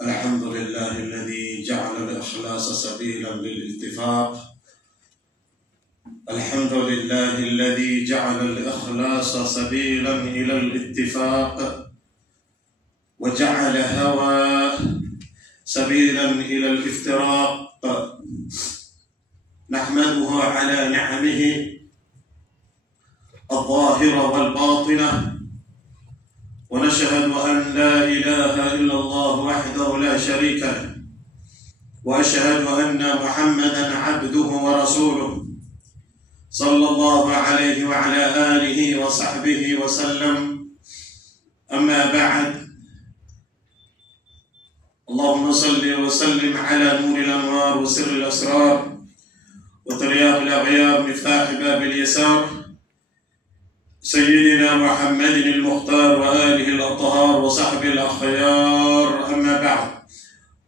الحمد لله الذي جعل الإخلاص سبيلا للاتفاق. الحمد لله الذي جعل الإخلاص سبيلا إلى الاتفاق وجعل هوى سبيلا إلى الافتراق. نحمده على نعمه الظاهرة والباطنة، ونشهد أن لا إله إلا الله وحده لا شريك له، وأشهد أن محمدا عبده ورسوله صلى الله عليه وعلى آله وصحبه وسلم. أما بعد، اللهم صل وسلم على نور الأنوار وسر الأسرار وترياق الأغيار مفتاح باب اليسار سيدنا محمد المختار وآله الأطهار وصحبه الأخيار. أما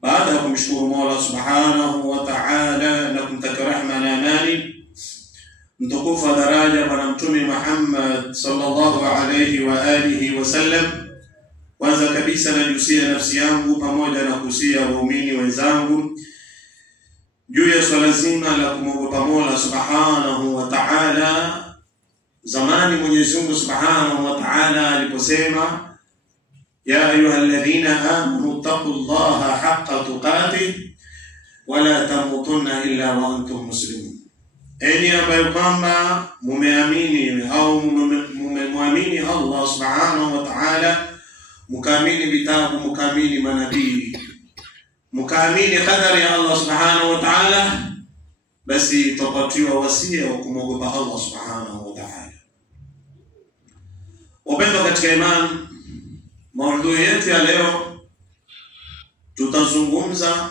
بعد kumshukuru Mola Subhanahu wa Ta'ala na kumtakia rehema na amani mtukufu daraja bwana mtume Muhammad sallallahu alayhi wa alihi wasallam. Kwanza kabisa najusia nafsi yangu pamoja na kusia waumini wenzangu juu ya swala zima la kumwogopa Mola Subhanahu wa Ta'ala. Zamani Mwenyezi Mungu Subhanahu wa Ta'ala aliposema, ya ayyuhalladhina amanu taqullaha haqqa tuqatih wa la tamutunna illa wa antum muslimun. Enyi ambao kwamba mumeamini au mumemwamini Allah Subhanahu wa Ta'ala, mukaamini vitabu, mukaamini manabii, mukaamini qadari ya Allah Subhanahu wa Ta'ala, basi tupatiwa wasia wa kumwogopa Allah Subhanahu wa Ta'ala. Wapendwa katika imani, maudhui yetu ya leo tutazungumza,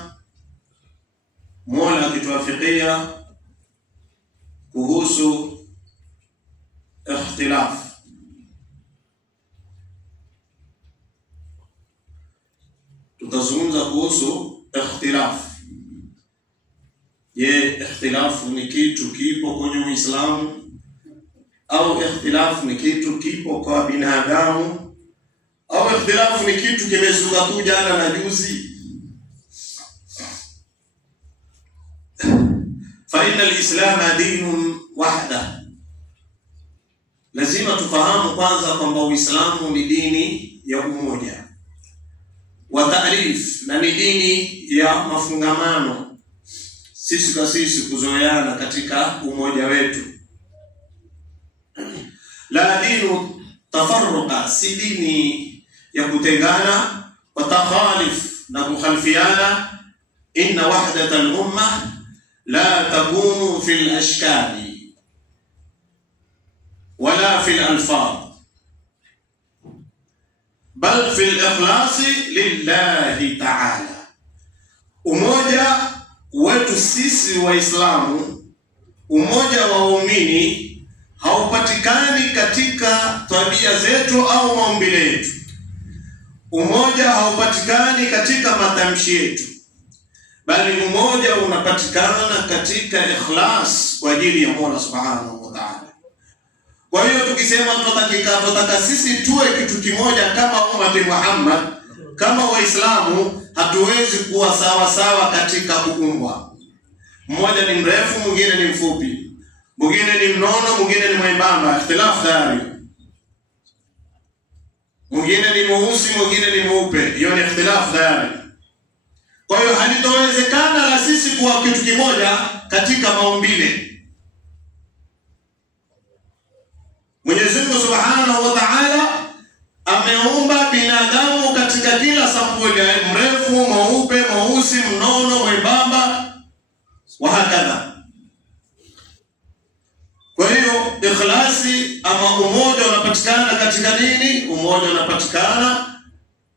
Mola akituwafikia, kuhusu ikhtilaf. Tutazungumza kuhusu ikhtilaf. Je, ikhtilaf ni kitu kipo kwenye Uislamu au ikhtilaf ni kitu kipo kwa binadamu au ikhtilaf ni kitu kimezuka tu jana na juzi? Fa inna al-islam dinun wahda. Lazima tufahamu kwanza kwamba Uislamu ni dini ya umoja wa ta'rif, na ni dini ya mafungamano, sisi kwa sisi kuzoeana katika umoja wetu. La dinu tafarruqa, si dini ya kutengana wa takhalif na kukhalifiana. Inna wahdata al-umma la takunu fil ashkali wala fil alfaz, bal fil ikhlasi lillahi ta'ala. Umoja wetu sisi Waislamu, umoja wa waumini, haupatikani katika tabia zetu au maumbile yetu. Umoja haupatikani katika matamshi yetu, bali umoja unapatikana katika ikhlas kwa ajili ya Mola Subhanahu wa Ta'ala. Kwa hiyo tukisema tunataka sisi tuwe kitu kimoja kama umma Muhammad, kama Waislamu, hatuwezi kuwa sawa sawa katika kuumbwa. Mmoja ni mrefu, mwingine ni mfupi, mwingine ni mnono, mwingine ni mwembamba, ikhtilaf dari. Mwingine ni mweusi, mwingine ni mweupe, hiyo ni ikhtilaf dari. Kwa hiyo halitowezekana la sisi kuwa kitu kimoja katika maumbile. Mwenyezi Mungu Subhanahu wa Ta'ala ameumba binadamu katika kila sampuli, mrefu, mweupe, mweusi, mnono, mwembamba wa hakadha. Kwa hiyo ikhlasi ama umoja unapatikana katika nini? Umoja unapatikana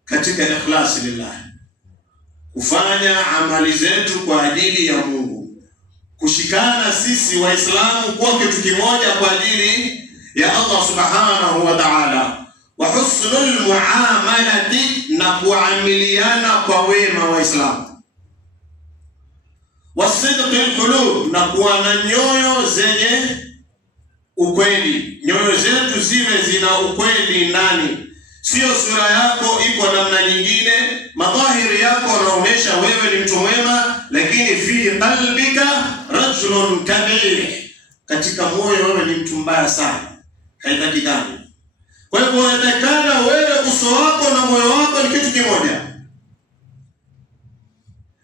katika ikhlasi lillah, kufanya amali zetu kwa ajili ya Mungu, kushikana sisi Waislamu kuwa kitu kimoja kwa ajili ya Allah Subhanahu wa Ta'ala, wa husnul muamalati, na kuamiliana kwa wema Waislamu, wa sidqil qulub, na kuwa na nyoyo zenye ukweli. Nyoyo zetu ziwe zina ukweli ndani. Sio sura yako iko namna nyingine, madhahiri yako yanaonyesha wewe ni mtu mwema, lakini fi qalbika rajulun kabir, katika moyo wewe ni mtu mbaya sana. Haitakikani. Kwa hivyo inatakana wewe uso wako na moyo wako ni kitu kimoja.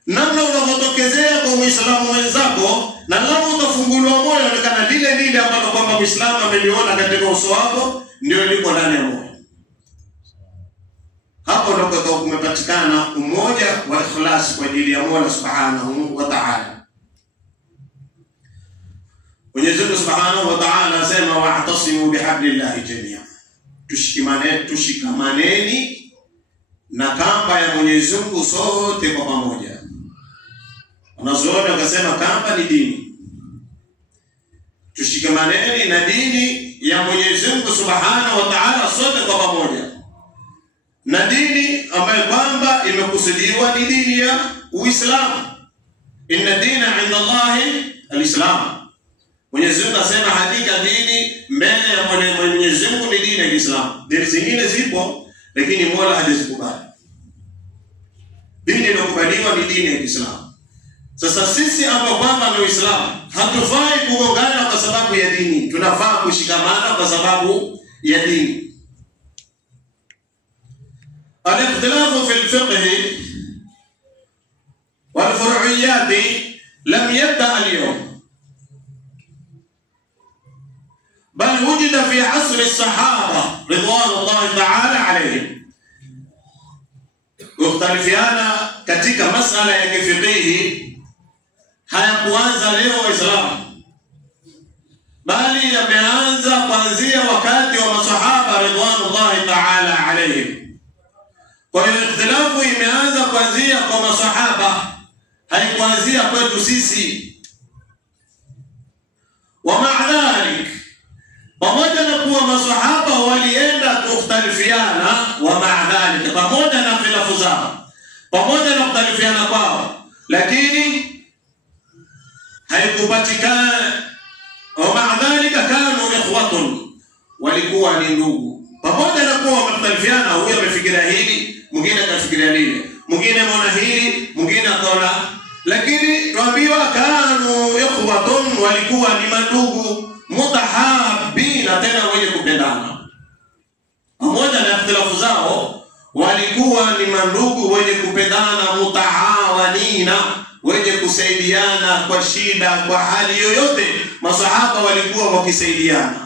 Namna unavyotokezea kwa Muislamu mwenzako na lao utafunguliwa moyo onekana lile ambalo kwamba Muislamu ameliona katika uso wako ndio liko ndani ya moyo. Hapo ndipo kumepatikana umoja wa ikhlas kwa ajili ya Mola Subhanahu wa Ta'ala. Mwenyezi Mungu Subhanahu wa Ta'ala anasema wa'tasimu bihablillahi jami'an. Tushikamaneni na kamba ya Mwenyezi Mungu sote kwa pamoja. Wanazuoni wakasema kamba ni dini. Tushikamaneni na dini ya Mwenyezi Mungu Subhanahu wa Ta'ala sote kwa pamoja. Na dini ambayo kwamba imekusudiwa ni dini ya Uislamu. Inna dina 'inda Allahi al-Islam. Mwenyezi Mungu asema hakika dini mbele ya Mwenyezi Mungu ni dini ya Kiislamu. Dini zingine zipo lakini Mola hajazikubali. Dini inayokubaliwa ni dini ya Kiislamu. Sasa sisi ambao kwamba ni Waislamu hatufai kugongana kwa sababu ya dini. Tunafaa kushikamana kwa sababu ya dini. الاختلاف في الفقه والفرعيات لم يبدأ اليوم، بل وجد في عصر الصحابة رضوان الله تعالى عليهم. واختلفيانا katika masala ya kifiqhi hayakuanza leo Waislamu, bali yameanza kuanzia wakati wa masahaba ridwanullahi ta'ala alayhim. Kwa hiyo ikhtilafu imeanza kuanzia kwa masahaba, haikuanzia kwetu sisi. Wa ma'adhalik, pamoja na kuwa masahaba walienda kukhtalifiana, wa ma'adhalik, pamoja na khilafu zao, pamoja na kukhtalifiana kwao, lakini haikupatikana. Wa ma'adhalika kanu ikhwatun, walikuwa ni ndugu. Pamoja na kuwa wamekhtalifiana, huyu amefikiria hili, mwingine akafikiria lile, mwingine ameona hili, mwingine akaona, lakini tuambiwa kanu ikhwatun, walikuwa ni mandugu mutahabina, tena wenye kupendana. Pamoja na ikhtilafu zao walikuwa ni mandugu wenye kupendana, mutahawanina, wenye kusaidiana kwa shida, kwa hali yoyote. Masahaba walikuwa wakisaidiana.